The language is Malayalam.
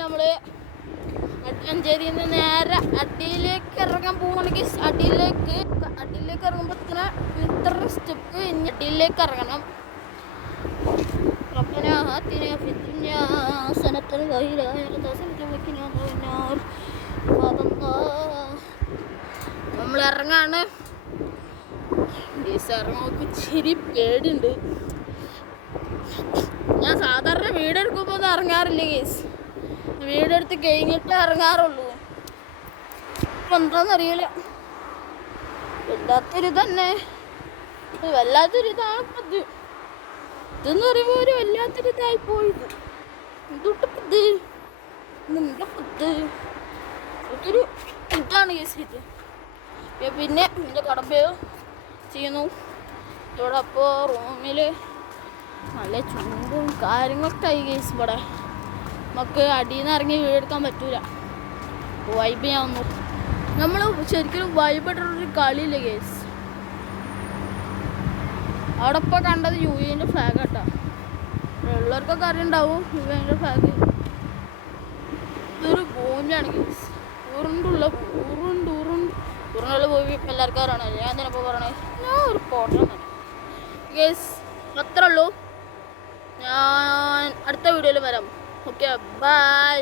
നമ്മൾ മഞ്ചേരിയിൽ നിന്ന് നേരെ അടിയിലേക്ക് ഇറങ്ങാൻ പോവുകയാണെങ്കിൽ അടിയിലേക്ക് ഇറങ്ങുമ്പോൾ ഇത്ര സ്റ്റെപ്പ് ഇനി അടിയിലേക്ക് ഇറങ്ങണം. നമ്മൾ ഇറങ്ങാണ്. ഇറങ്ങുമ്പോൾ ഇച്ചിരി പേടിയുണ്ട്. ഞാൻ സാധാരണ വീടെടുക്കുമ്പോൾ ഒന്നും ഇറങ്ങാറില്ല കേസ്. വീടെടുത്ത് കഴിഞ്ഞിട്ട് ഇറങ്ങാറുള്ളൂ. ഇപ്പം എന്താണെന്നറിയില്ല, വല്ലാത്തൊരു തന്നെ വല്ലാത്തൊരിതാണ് ഇപ്പം ഇത്. ഇതെന്ന് പറയുമ്പോൾ ഒരു വല്ലാത്തൊരിതായി പോയത്. എന്തൊട്ടത് ഒത്തിരി ഇതാണ് കേസ് ഇത്. പിന്നെ എൻ്റെ കടമ്പയോ ചെയ്യുന്നു ഇവിടെ. അപ്പോൾ റൂമിൽ നല്ല ചൂടും കാര്യങ്ങളൊക്കെ ആയി കേസ്. ഇവിടെ നമുക്ക് അടിയിൽ നിന്ന് ഇറങ്ങി വീടെടുക്കാൻ പറ്റൂല. വൈബ് ഞാൻ ഒന്നും നമ്മൾ ശരിക്കും വൈബായിട്ടുള്ളൊരു കളിയില്ല കേസ്. അവിടെ ഇപ്പോൾ കണ്ടത് യുഎൻ്റെ ഫ്ലാഗ് കേട്ടോ. ഉള്ളവർക്കൊക്കെ അറിയുണ്ടാവും യുഎൻ്റെ ഫ്ലാഗ്. ഇതൊരു ഭൂമിയാണ് കേസ്. ഉരുണ്ടുള്ള പോയി ഇപ്പം എല്ലാവർക്കും അറിയണം. ഞാൻ എന്തിനപ്പോൾ പറയണേ, ഞാൻ ഒരു ഫോട്ടോ കേസ്. അത്രേ ഉള്ളൂ. ഞാൻ അടുത്ത വീഡിയോയിൽ വരാം. Okay, by.